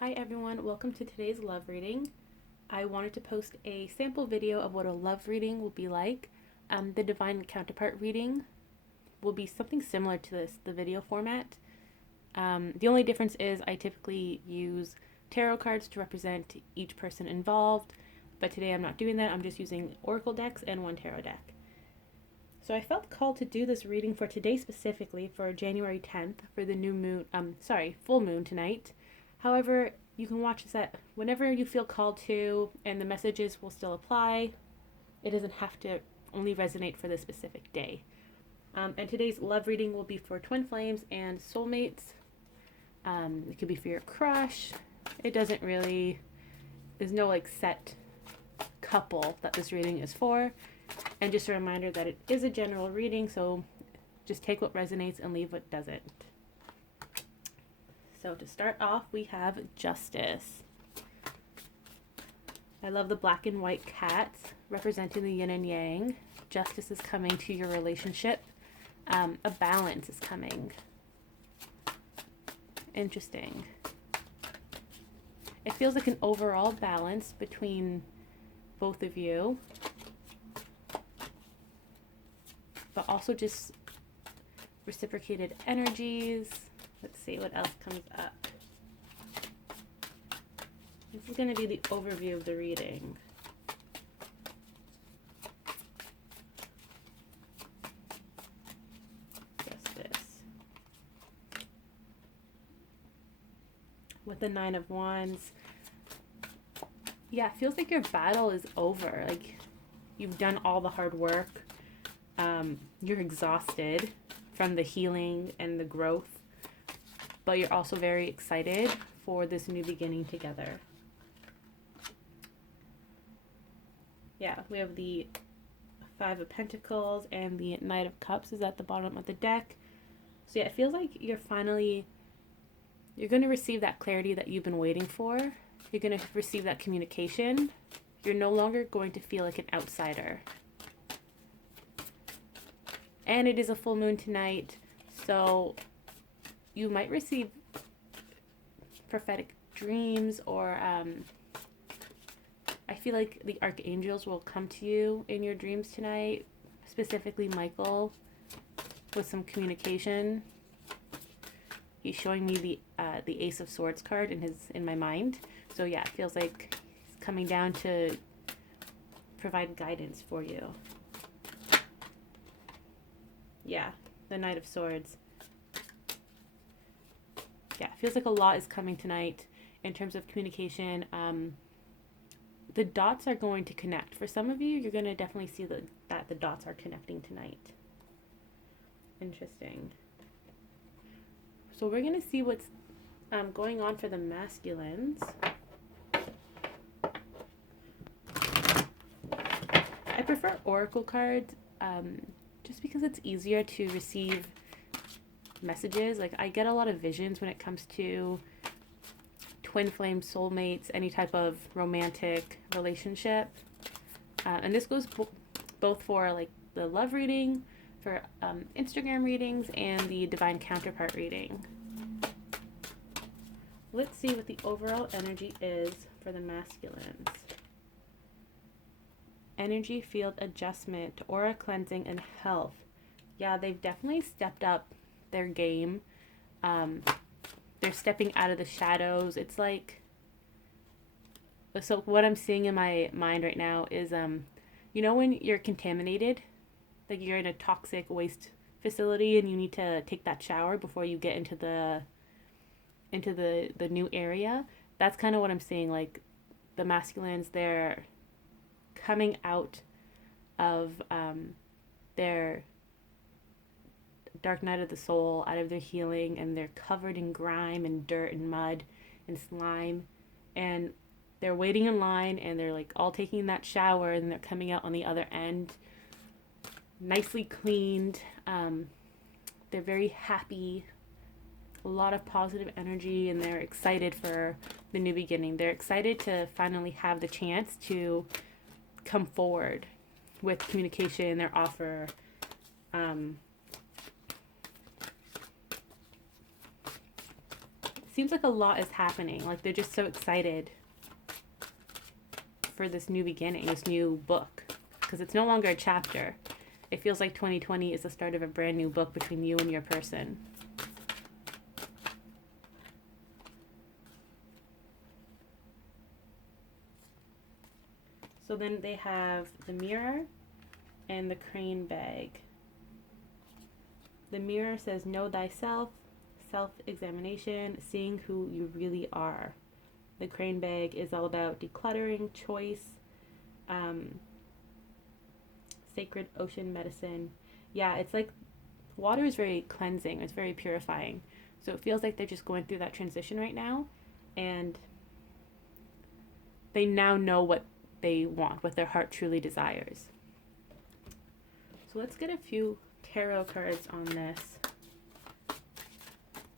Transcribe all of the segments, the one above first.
Hi everyone, welcome to today's love reading. I wanted to post a sample video of what a love reading will be like. The divine counterpart reading will be something similar to the video format. The only difference is I typically use tarot cards to represent each person involved, but today I'm not doing that. I'm just using oracle decks and one tarot deck. So I felt called to do this reading for today specifically for January 10th for the full moon tonight. However, you can watch this at whenever you feel called to, and the messages will still apply. It doesn't have to only resonate for this specific day. And today's love reading will be for twin flames and soulmates. It could be for your crush. It doesn't really, there's no like set couple that this reading is for. And just a reminder that it is a general reading, so just take what resonates and leave what doesn't. So to start off, we have Justice. I love the black and white cats representing the yin and yang. Justice is coming to your relationship. A balance is coming. Interesting. It feels like an overall balance between both of you, but also just reciprocated energies. Let's see what else comes up. This is going to be the overview of the reading. Justice. With the Nine of Wands. Yeah, it feels like your battle is over. Like you've done all the hard work. You're exhausted from the healing and the growth, but you're also very excited for this new beginning together. Yeah, we have the Five of Pentacles and the Knight of Cups is at the bottom of the deck. So yeah, it feels like you're going to receive that clarity that you've been waiting for. You're going to receive that communication. You're no longer going to feel like an outsider. And it is a full moon tonight, so you might receive prophetic dreams, or I feel like the archangels will come to you in your dreams tonight, specifically Michael, with some communication. He's showing me the Ace of Swords card in my mind. So yeah, it feels like he's coming down to provide guidance for you. Yeah, the Knight of Swords. Yeah, it feels like a lot is coming tonight in terms of communication. The dots are going to connect. For some of you, you're going to definitely see that the dots are connecting tonight. Interesting. So we're going to see what's going on for the masculines. I prefer oracle cards just because it's easier to receive messages. Like I get a lot of visions when it comes to twin flame, soulmates, any type of romantic relationship, and this goes both for like the love reading, for Instagram readings, and the divine counterpart reading. Let's see what the overall energy is for the masculines. Energy field adjustment, aura cleansing, and health. Yeah, they've definitely stepped up their game. They're stepping out of the shadows. It's like, so what I'm seeing in my mind right now is you know when you're contaminated, like you're in a toxic waste facility and you need to take that shower before you get into the new area. That's kind of what I'm seeing. Like the masculines, they're coming out of their dark night of the soul, out of their healing, and they're covered in grime and dirt and mud and slime, and they're waiting in line, and they're like all taking that shower, and they're coming out on the other end nicely cleaned. They're very happy, a lot of positive energy, and they're excited for the new beginning. They're excited to finally have the chance to come forward with communication, their offer. seems like a lot is happening. Like they're just so excited for this new beginning, this new book, because it's no longer a chapter. It feels like 2020 is the start of a brand new book between you and your person. So then they have the mirror and the crane bag. The mirror says, know thyself, self-examination, seeing who you really are. The crane bag is all about decluttering, choice, sacred ocean medicine. Yeah, it's like water is very cleansing. It's very purifying. So it feels like they're just going through that transition right now. And they now know what they want, what their heart truly desires. So let's get a few tarot cards on this.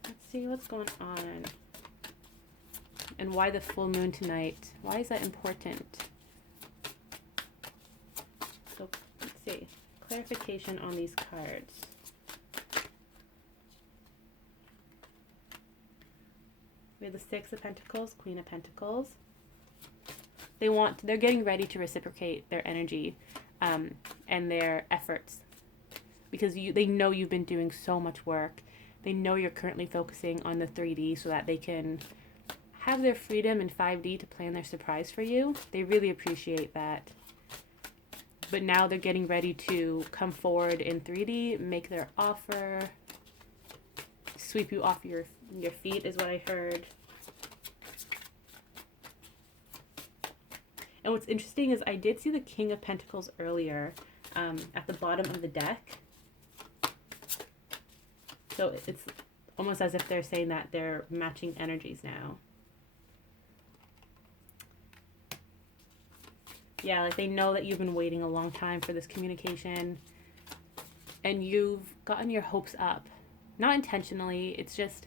Let's see what's going on. And why the full moon tonight. Why is that important? So let's see. Clarification on these cards. We have the Six of Pentacles, Queen of Pentacles. They're getting ready to reciprocate their energy and their efforts, because they know you've been doing so much work. They know you're currently focusing on the 3D so that they can have their freedom in 5D to plan their surprise for you. They really appreciate that. But now they're getting ready to come forward in 3D, make their offer, sweep you off your feet is what I heard. And what's interesting is I did see the King of Pentacles earlier at the bottom of the deck. So it's almost as if they're saying that they're matching energies now. Yeah, like they know that you've been waiting a long time for this communication. And you've gotten your hopes up. Not intentionally, it's just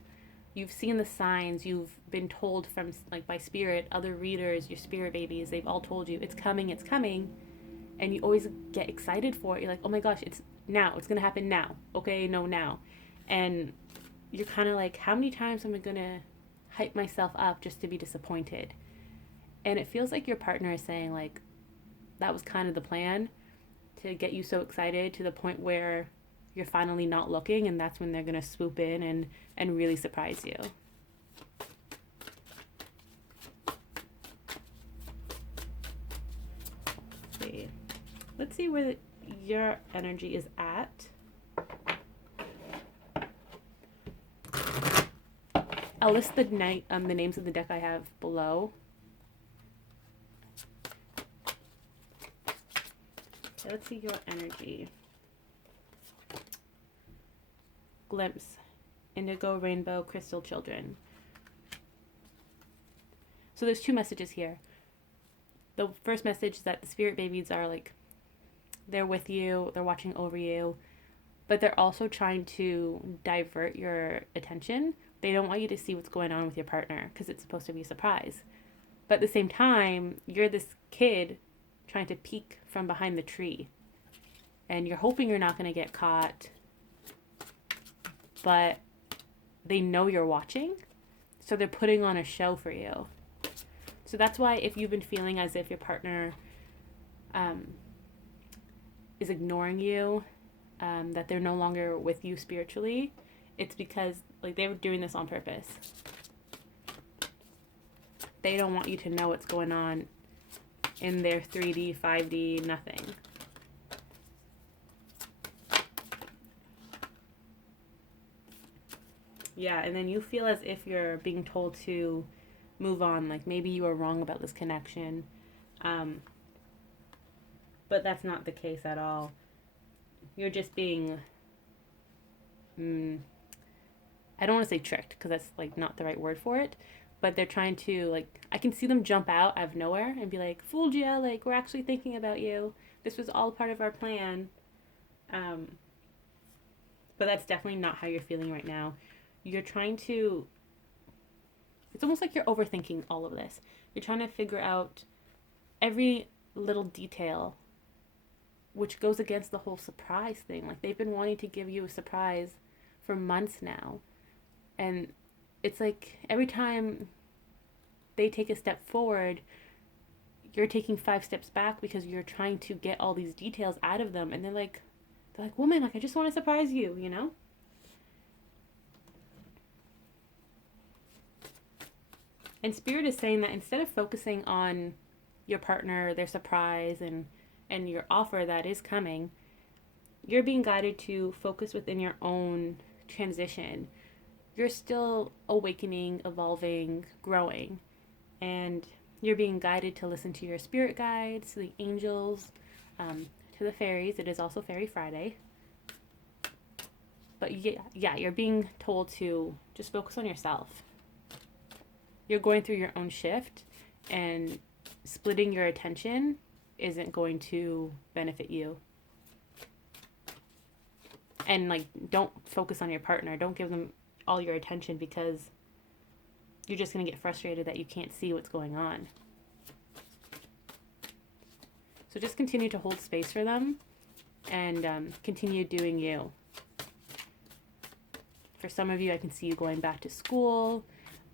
you've seen the signs, you've been told from, like, by spirit, other readers, your spirit babies, they've all told you, it's coming, and you always get excited for it. You're like, oh my gosh, it's now, it's gonna happen now, okay, no, now. And you're kind of like, how many times am I gonna hype myself up just to be disappointed? And it feels like your partner is saying, like, that was kind of the plan, to get you so excited to the point where you're finally not looking, and that's when they're going to swoop in and really surprise you. Let's see where your energy is at. I'll list the names of the deck I have below. Okay, let's see your energy. Glimpse, indigo, rainbow, crystal, children. So there's two messages here. The first message is that the spirit babies are like, they're with you, they're watching over you, but they're also trying to divert your attention. They don't want you to see what's going on with your partner because it's supposed to be a surprise. But at the same time, you're this kid trying to peek from behind the tree. And you're hoping you're not going to get caught. But they know you're watching. So they're putting on a show for you. So that's why if you've been feeling as if your partner is ignoring you, that they're no longer with you spiritually, it's because like they were doing this on purpose. They don't want you to know what's going on in their 3D, 5D, nothing. Yeah, and then you feel as if you're being told to move on, like maybe you were wrong about this connection. But that's not the case at all. You're just being, I don't want to say tricked, because that's like not the right word for it, but they're trying to, like, I can see them jump out of nowhere and be like, fooled ya, like, we're actually thinking about you. This was all part of our plan. But that's definitely not how you're feeling right now. You're trying to, it's almost like you're overthinking all of this. You're trying to figure out every little detail, which goes against the whole surprise thing. Like, they've been wanting to give you a surprise for months now. And it's like every time they take a step forward, you're taking 5 steps back because you're trying to get all these details out of them. And they're like, woman, like, I just want to surprise you, you know? And Spirit is saying that instead of focusing on your partner, their surprise, and your offer that is coming, you're being guided to focus within your own transition. You're still awakening, evolving, growing, and you're being guided to listen to your spirit guides, to the angels, to the fairies. It is also Fairy Friday. But yeah, you're being told to just focus on yourself. You're going through your own shift, and splitting your attention isn't going to benefit you. And like, don't focus on your partner. Don't give them all your attention, because you're just going to get frustrated that you can't see what's going on. So just continue to hold space for them, and continue doing you. For some of you, I can see you going back to school,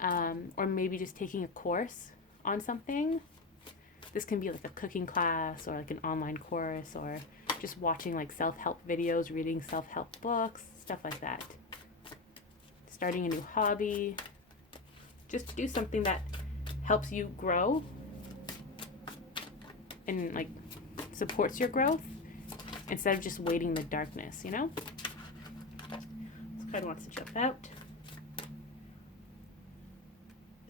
or maybe just taking a course on something. This can be like a cooking class, or like an online course, or just watching like self-help videos, reading self-help books, stuff like that. Starting a new hobby. Just to do something that helps you grow and like supports your growth, instead of just waiting in the darkness, you know? This card wants to jump out.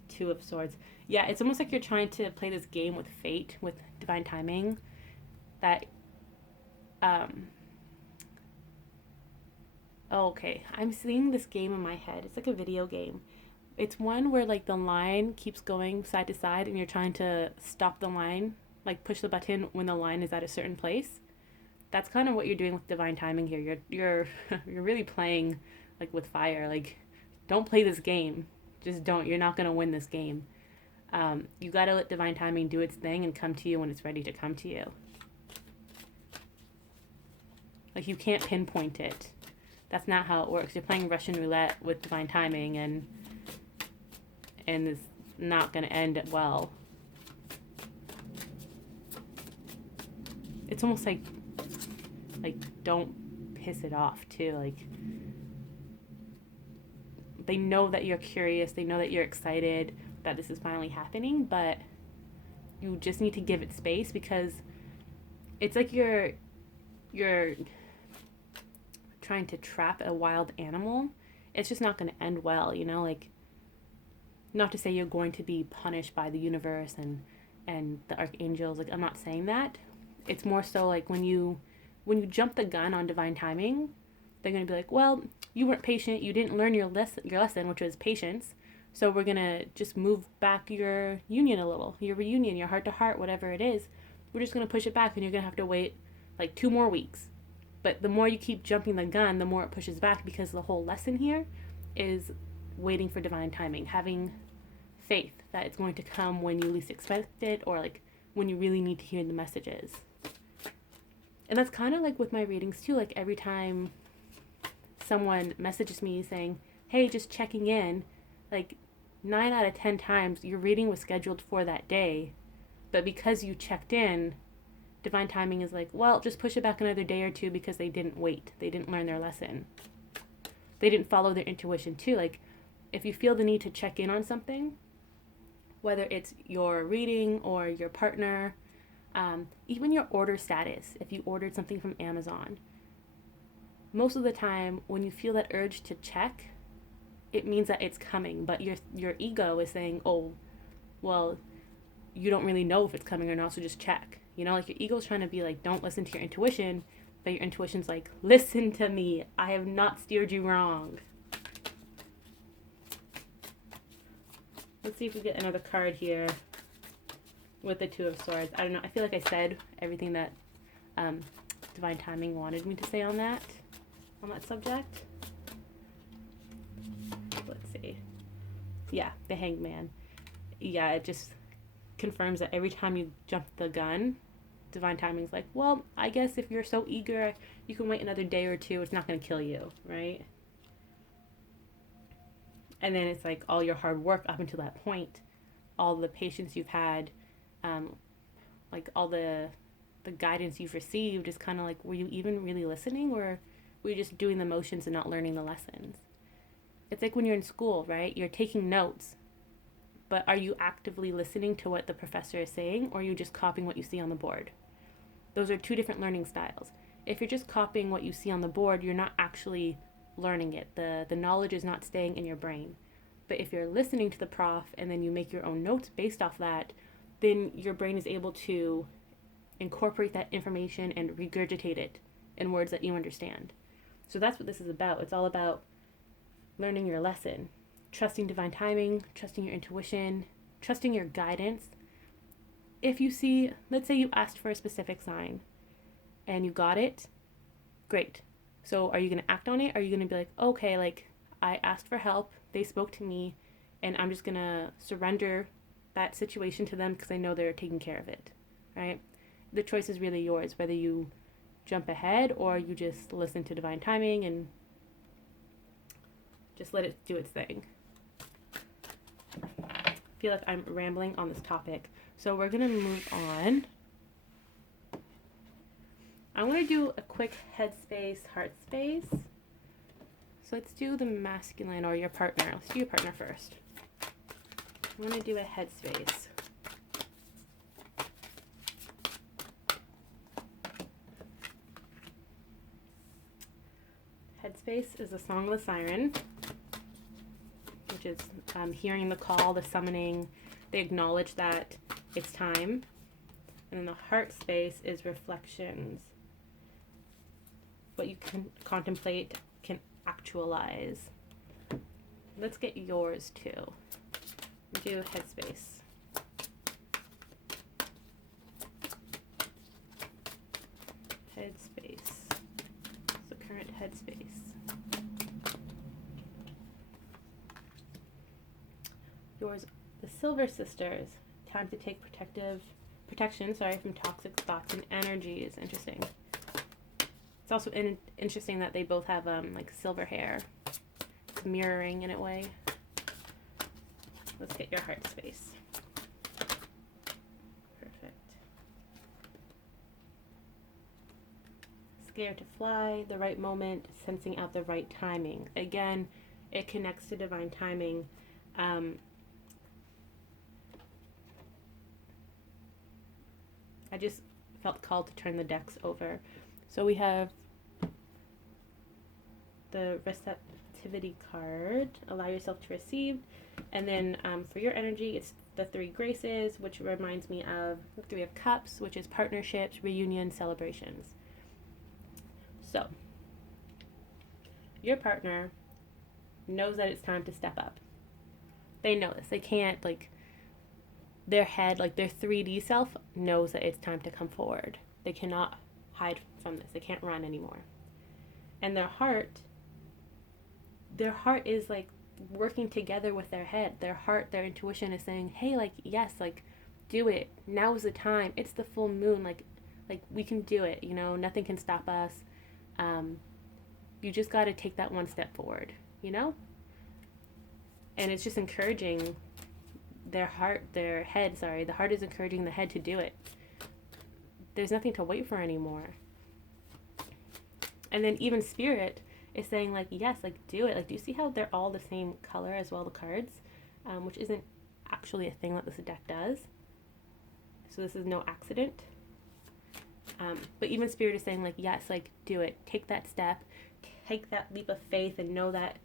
The Two of Swords. Yeah, it's almost like you're trying to play this game with fate, with divine timing, that okay, I'm seeing this game in my head. It's like a video game. It's one where like the line keeps going side to side, and you're trying to stop the line, like push the button when the line is at a certain place. That's kind of what you're doing with divine timing here. You're you're really playing like with fire. Like, don't play this game. Just don't. You're not gonna win this game. You gotta let divine timing do its thing and come to you when it's ready to come to you. Like, you can't pinpoint it. That's not how it works. You're playing Russian roulette with divine timing, and it's not going to end well. It's almost like don't piss it off too. Like, they know that you're curious, they know that you're excited that this is finally happening, but you just need to give it space, because it's like you're trying to trap a wild animal. It's just not going to end well, you know? Like, not to say you're going to be punished by the universe and the archangels. Like, I'm not saying that. It's more so like when you jump the gun on divine timing, they're going to be like, well, you weren't patient, you didn't learn your lesson, which was patience, so we're going to just move back your union a little, your reunion, your heart to heart, whatever it is. We're just going to push it back, and you're going to have to wait like 2 more weeks. But the more you keep jumping the gun, the more it pushes back, because the whole lesson here is waiting for divine timing, having faith that it's going to come when you least expect it, or like when you really need to hear the messages. And that's kind of like with my readings too. Like, every time someone messages me saying, hey, just checking in, like 9 out of 10 times your reading was scheduled for that day, but because you checked in, divine timing is like, well, just push it back another day or 2, because they didn't wait. They didn't learn their lesson. They didn't follow their intuition too. Like, if you feel the need to check in on something, whether it's your reading or your partner, even your order status, if you ordered something from Amazon, most of the time when you feel that urge to check, it means that it's coming, but your ego is saying, oh, well, you don't really know if it's coming or not, so just check. You know, like, your ego's trying to be like, don't listen to your intuition, but your intuition's like, listen to me, I have not steered you wrong. Let's see if we get another card here with the Two of Swords. I don't know, I feel like I said everything that divine timing wanted me to say on that subject. Let's see. Yeah, the Hangman. Yeah, it just confirms that every time you jump the gun, divine timing's like, well, I guess if you're so eager, you can wait another day or 2. It's not going to kill you, right? And then it's like all your hard work up until that point, all the patience you've had, like all the guidance you've received is kind of like, were you even really listening, or were you just doing the motions and not learning the lessons? It's like when you're in school, right? You're taking notes, but are you actively listening to what the professor is saying, or are you just copying what you see on the board? Those are two different learning styles. If you're just copying what you see on the board, you're not actually learning it. The knowledge is not staying in your brain. But if you're listening to the prof and then you make your own notes based off that, then your brain is able to incorporate that information and regurgitate it in words that you understand. So that's what this is about. It's all about learning your lesson, trusting divine timing, trusting your intuition, trusting your guidance. If you see, let's say you asked for a specific sign and you got it, great. So are you going to act on it? Are you going to be like, okay, like I asked for help, they spoke to me, and I'm just going to surrender that situation to them because I know they're taking care of it, right? The choice is really yours, whether you jump ahead or you just listen to divine timing and just let it do its thing. I feel like I'm rambling on this topic. So we're going to move on. I want to do a quick head space, heart space. So let's do the masculine or your partner. Let's do your partner first. I'm going to do a head space. Headspace is the Song of the Siren, which is hearing the call, the summoning. They acknowledge that it's time. And then the heart space is reflections. What you can contemplate, can actualize. Let's get yours too. Do headspace. Headspace. So current headspace. Yours, the Silver Sisters. Time to take protection from toxic thoughts and energies. Interesting. It's also interesting that they both have like silver hair. It's mirroring in a way. Let's get your heart space. Perfect. Scared to fly, the right moment, sensing out the right timing. Again, it connects to divine timing. I just felt called to turn the decks over. So we have the receptivity card, allow yourself to receive. And then for your energy, it's the Three Graces, which reminds me of the Three of Cups, which is partnerships, reunions, celebrations. So your partner knows that it's time to step up. They know this. They can't, like, their head, like their 3D self knows that it's time to come forward. They cannot hide from this. They can't run anymore. And their heart is like working together with their head. Their heart, their intuition is saying, hey, like, yes, like, do it. Now is the time. It's the full moon. Like we can do it. You know, nothing can stop us. You just got to take that one step forward, you know? And it's just encouraging the heart is encouraging the head to do it. There's nothing to wait for anymore. And then even spirit is saying, like, yes, like, do it. Like, do you see how they're all the same color as well, the cards? Which isn't actually a thing that this deck does. So this is no accident. But even spirit is saying, like, yes, like, do it. Take that step. Take that leap of faith and know that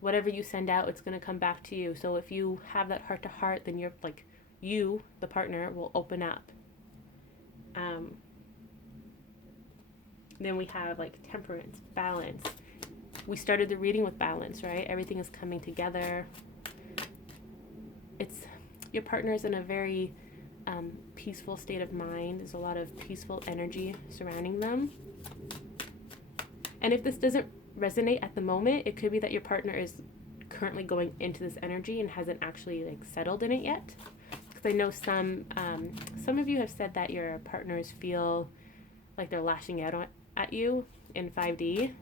whatever you send out, it's going to come back to you. So if you have that heart to heart, then you're like, you, the partner, will open up. Then we have like temperance, balance. We started the reading with balance, right? Everything is coming together. It's your partner's in a very peaceful state of mind. There's a lot of peaceful energy surrounding them. And if this doesn't resonate at the moment, it could be that your partner is currently going into this energy and hasn't actually like settled in it yet. Because I know some of you have said that your partners feel like they're lashing out at you in 5D.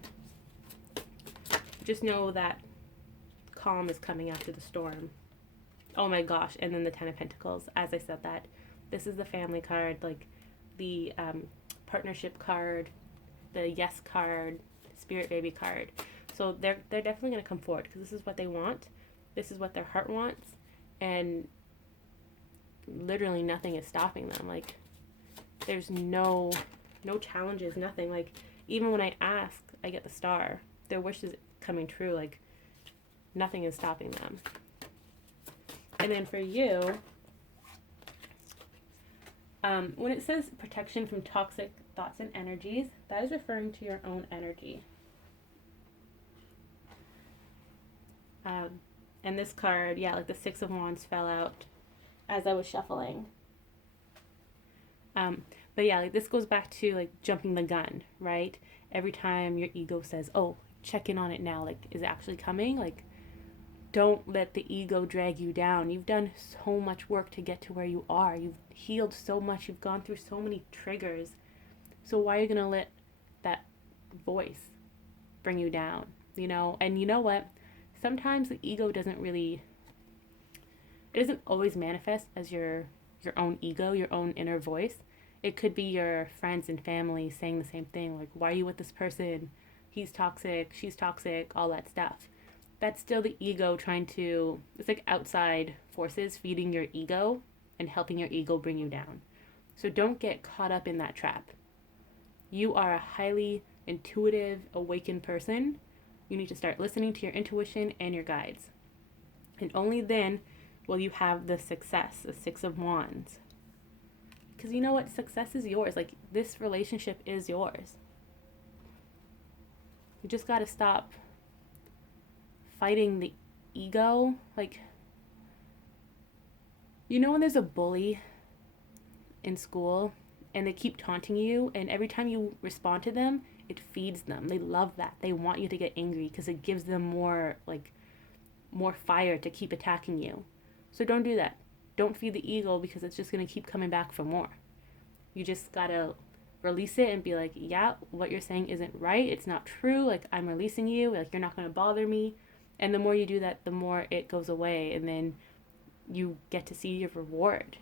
Just know that calm is coming after the storm. Oh my gosh. And then the Ten of Pentacles. As I said that, this is the family card, like the partnership card, the yes card, spirit baby card. So they're definitely going to come forward because this is what they want. This is what their heart wants. And literally nothing is stopping them. Like, there's no challenges, nothing. Like, even when I ask, I get the star. Their wish is coming true. Like, nothing is stopping them. And then for you, when it says protection from toxic thoughts and energies, that is referring to your own energy. And this card, yeah, like the Six of Wands fell out as I was shuffling. But yeah, like this goes back to like jumping the gun, right? Every time your ego says, oh, check in on it now, like, is it actually coming? Like, don't let the ego drag you down. You've done so much work to get to where you are. You've healed so much. You've gone through so many triggers. So why are you going to let that voice bring you down? You know, and you know what? Sometimes the ego doesn't always manifest as your own ego, your own inner voice. It could be your friends and family saying the same thing, like, why are you with this person? He's toxic, she's toxic, all that stuff. That's still the ego trying to, it's like outside forces feeding your ego and helping your ego bring you down. So don't get caught up in that trap. You are a highly intuitive, awakened person. You need to start listening to your intuition and your guides. And only then will you have the success, the Six of Wands. Because you know what? Success is yours. Like, this relationship is yours. You just got to stop fighting the ego. Like, you know when there's a bully in school and they keep taunting you, and every time you respond to them, it feeds them. They love that. They want you to get angry because it gives them more fire to keep attacking you. So don't do that. Don't feed the ego because it's just going to keep coming back for more. You just got to release it and be like, yeah, what you're saying isn't right. It's not true. Like, I'm releasing you. Like, you're not going to bother me. And the more you do that, the more it goes away. And then you get to see your reward.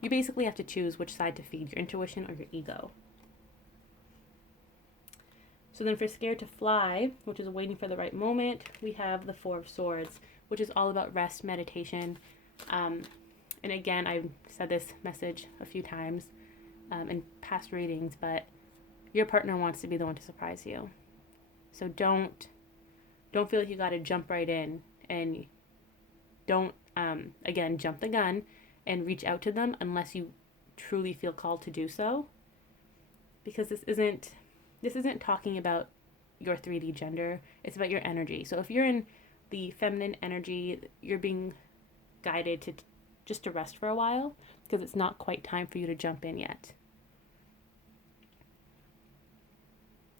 You basically have to choose which side to feed, your intuition or your ego. So then for Scared to Fly, which is waiting for the right moment, we have the Four of Swords, which is all about rest, meditation. And again, I've said this message a few times in past readings, but your partner wants to be the one to surprise you. So don't feel like you got to jump right in, and don't, again, jump the gun and reach out to them unless you truly feel called to do so. Because this isn't talking about your 3D gender. It's about your energy. So if you're in the feminine energy, you're being guided to just to rest for a while because it's not quite time for you to jump in yet.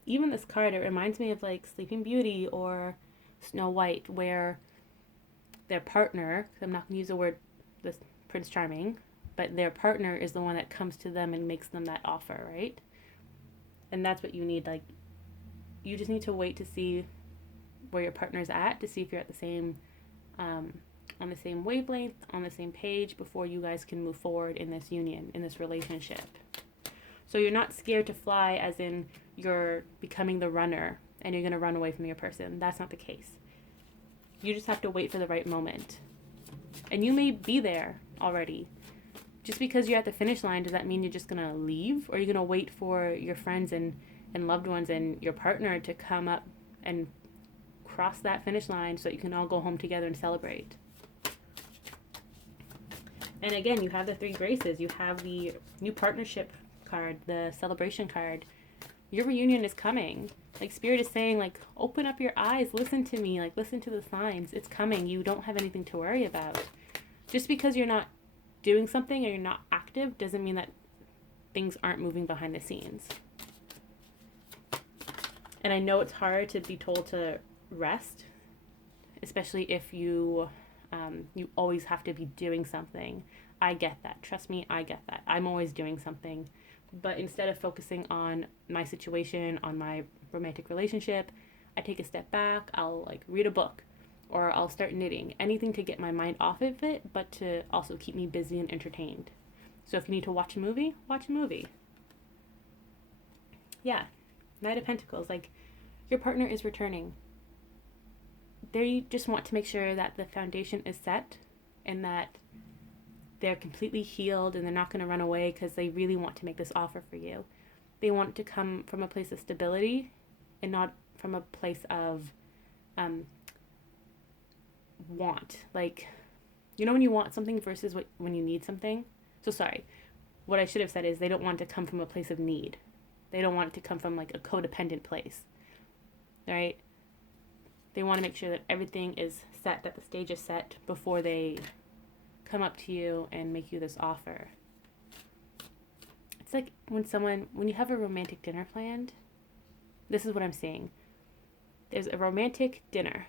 Even this card, it reminds me of like Sleeping Beauty or Snow White, where their partner, I'm not going to use the word this Prince Charming, but their partner is the one that comes to them and makes them that offer, right? And that's what you need. Like, you just need to wait to see where your partner's at, to see if you're at the same, on the same wavelength, on the same page, before you guys can move forward in this union, in this relationship. So you're not scared to fly as in you're becoming the runner and you're going to run away from your person. That's not the case. You just have to wait for the right moment. And you may be there already. Just because you're at the finish line, does that mean you're just going to leave? Or are you going to wait for your friends and loved ones and your partner to come up and cross that finish line so that you can all go home together and celebrate? And again, you have the Three Graces. You have the new partnership card, the celebration card. Your reunion is coming. Like, Spirit is saying, like, open up your eyes, listen to me, like, listen to the signs. It's coming. You don't have anything to worry about. Just because you're not doing something or you're not active doesn't mean that things aren't moving behind the scenes. And I know it's hard to be told to rest, especially if you always have to be doing something. I get that. Trust me, I get that. I'm always doing something. But instead of focusing on my situation, on my romantic relationship, I take a step back, I'll like read a book or I'll start knitting, anything to get my mind off of it, but to also keep me busy and entertained. So if you need to watch a movie, watch a movie. Yeah, Knight of Pentacles, like your partner is returning. They just want to make sure that the foundation is set and that they're completely healed and they're not going to run away because they really want to make this offer for you. They want it to come from a place of stability and not from a place of want. Like, you know when you want something versus when you need something? So sorry. What I should have said is they don't want it to come from a place of need. They don't want it to come from like a codependent place. Right? They want to make sure that everything is set, that the stage is set before they come up to you and make you this offer. It's like when you have a romantic dinner planned, this is what I'm seeing. There's a romantic dinner,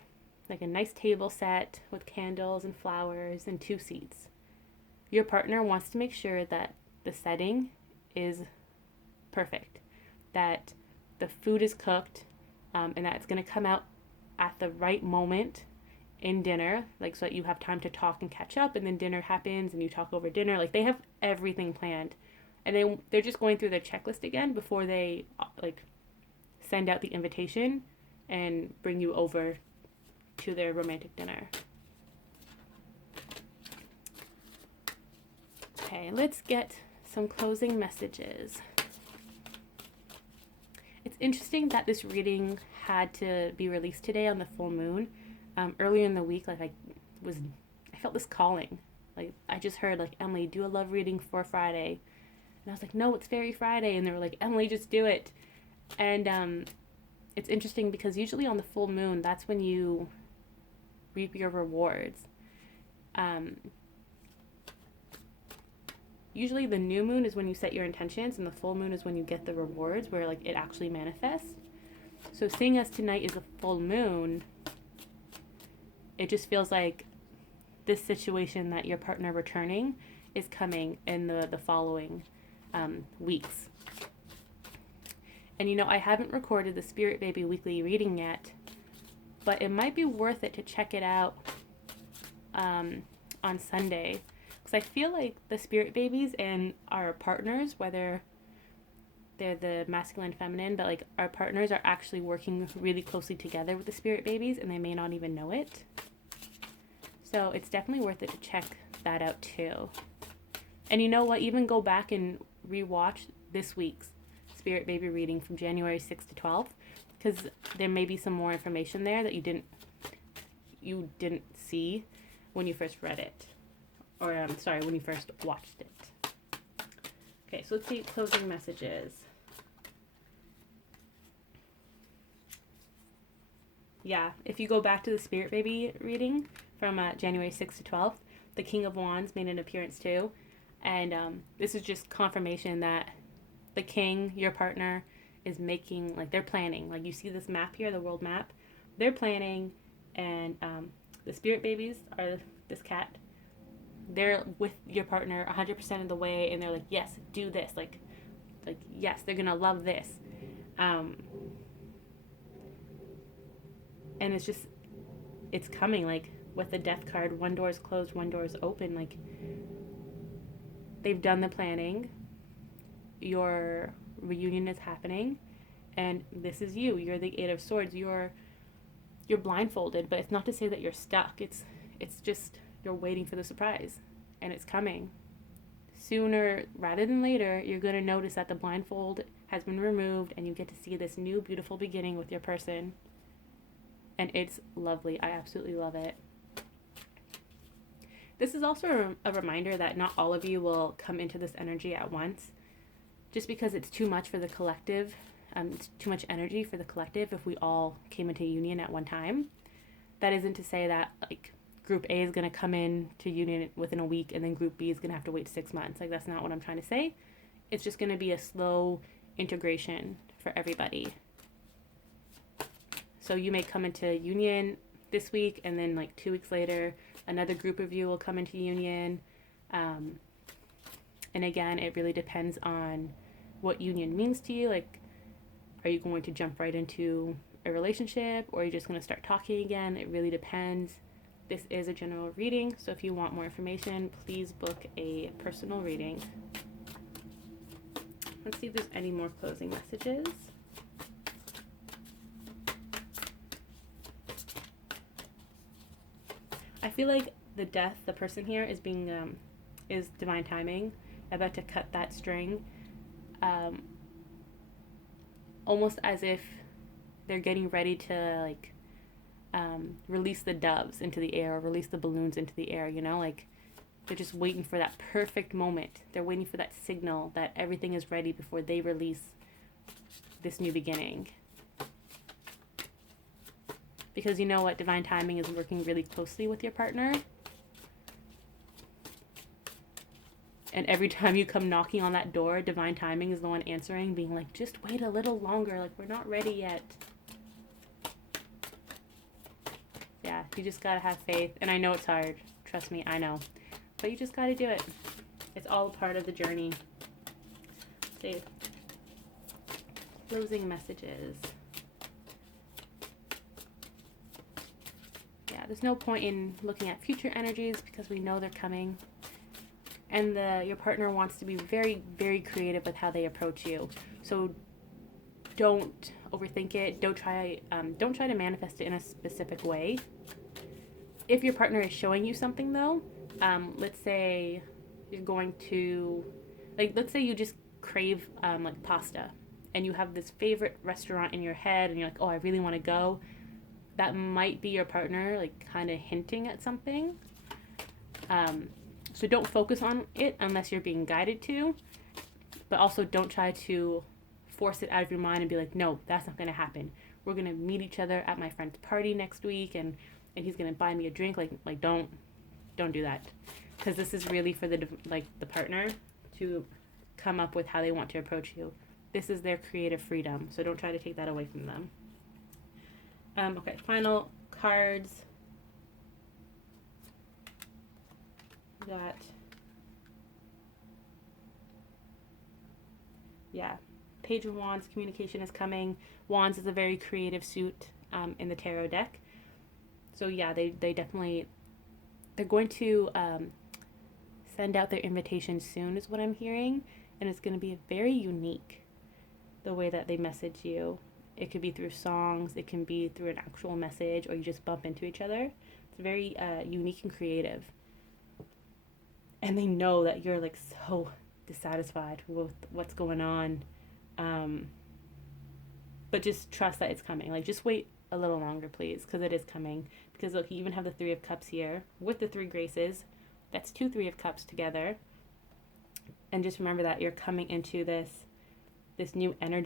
like a nice table set with candles and flowers and 2 seats. Your partner wants to make sure that the setting is perfect, that the food is cooked, and that it's going to come out at the right moment in dinner, like so that you have time to talk and catch up, and then dinner happens and you talk over dinner. Like they have everything planned, and they're just going through their checklist again before they like send out the invitation and bring you over to their romantic dinner. Okay, let's get some closing messages. It's interesting that this reading had to be released today on the full moon. Earlier in the week, like I felt this calling. Like I just heard like, Emily, do a love reading for Friday. And I was like, no, it's Faery Friday. And they were like, Emily, just do it. And it's interesting because usually on the full moon, that's when you reap your rewards. Usually the new moon is when you set your intentions, and the full moon is when you get the rewards, where like it actually manifests. So seeing us tonight is a full moon, it just feels like this situation that your partner returning is coming in the following weeks. And you know, I haven't recorded the Spirit Baby weekly reading yet, but it might be worth it to check it out on Sunday, because I feel like the Spirit Babies and our partners, whether they're the masculine, feminine, but like our partners are actually working really closely together with the Spirit Babies, and they may not even know it. So it's definitely worth it to check that out too. And you know what? Even go back and rewatch this week's Spirit Baby reading from January 6th to 12th, because there may be some more information there that you didn't see when you first read it, or when you first watched it. Okay, so let's see closing messages. Yeah, if you go back to the Spirit Baby reading from January 6th to 12th, the King of Wands made an appearance too. And this is just confirmation that the king, your partner, is making, like they're planning. Like you see this map here, the world map. They're planning, and the Spirit Babies are this cat. They're with your partner 100% of the way, and they're like, yes, do this. Like yes, they're going to love this. And it's coming, like with the Death card, one door is closed, one door is open. Like they've done the planning, your reunion is happening, and this is you. You're the Eight of Swords. You're blindfolded, but it's not to say that you're stuck. It's just you're waiting for the surprise, and it's coming. Sooner rather than later, you're going to notice that the blindfold has been removed, and you get to see this new beautiful beginning with your person. And it's lovely. I absolutely love it. This is also a reminder that not all of you will come into this energy at once, just because it's too much for the collective. It's too much energy for the collective if we all came into union at one time. That isn't to say that like Group A is going to come in to union within a week and then Group B is going to have to wait 6 months. Like that's not what I'm trying to say. It's just going to be a slow integration for everybody. So you may come into union this week, and then like 2 weeks later, another group of you will come into union. And again, it really depends on what union means to you. Like Are you going to jump right into a relationship, or are you just going to start talking again? It really depends. This is a general reading, so if you want more information, please book a personal reading. Let's see if there's any more closing messages. I feel like the death, the person here is being, is divine timing, about to cut that string, almost as if they're getting ready to like release the doves into the air, or release the balloons into the air, you know, like they're just waiting for that perfect moment. They're waiting for that signal that everything is ready before they release this new beginning. Because you know what, divine timing is working really closely with your partner. And every time you come knocking on that door, divine timing is the one answering, being like, just wait a little longer, like we're not ready yet. Yeah, you just gotta have faith. And I know it's hard. Trust me, I know. But you just gotta do it. It's all a part of the journey. Okay. Closing messages. Yeah, there's no point in looking at future energies because we know they're coming. And your partner wants to be very, very creative with how they approach you. So don't overthink it. Don't try to manifest it in a specific way. If your partner is showing you something though, let's say you're going to, like, let's say you just crave like pasta, and you have this favorite restaurant in your head, and you're like, oh, I really want to go. That might be your partner, like, kind of hinting at something. So don't focus on it unless you're being guided to, but also don't try to force it out of your mind and be like, no, that's not going to happen. We're going to meet each other at my friend's party next week, and he's going to buy me a drink. Like don't do that, because this is really for the partner to come up with how they want to approach you. This is their creative freedom, so don't try to take that away from them. Okay, final cards. We got, yeah, Page of Wands. Communication is coming. Wands is a very creative suit in the tarot deck. So yeah, they definitely, they're going to send out their invitation soon is what I'm hearing. And it's going to be very unique, the way that they message you. It could be through songs, it can be through an actual message, or you just bump into each other. It's very unique and creative. And they know that you're like so dissatisfied with what's going on. But just trust that it's coming. Like, just wait a little longer, please, because it is coming. Because look, you even have the Three of Cups here with the Three Graces. That's 2 Three of Cups together. And just remember that you're coming into this new energy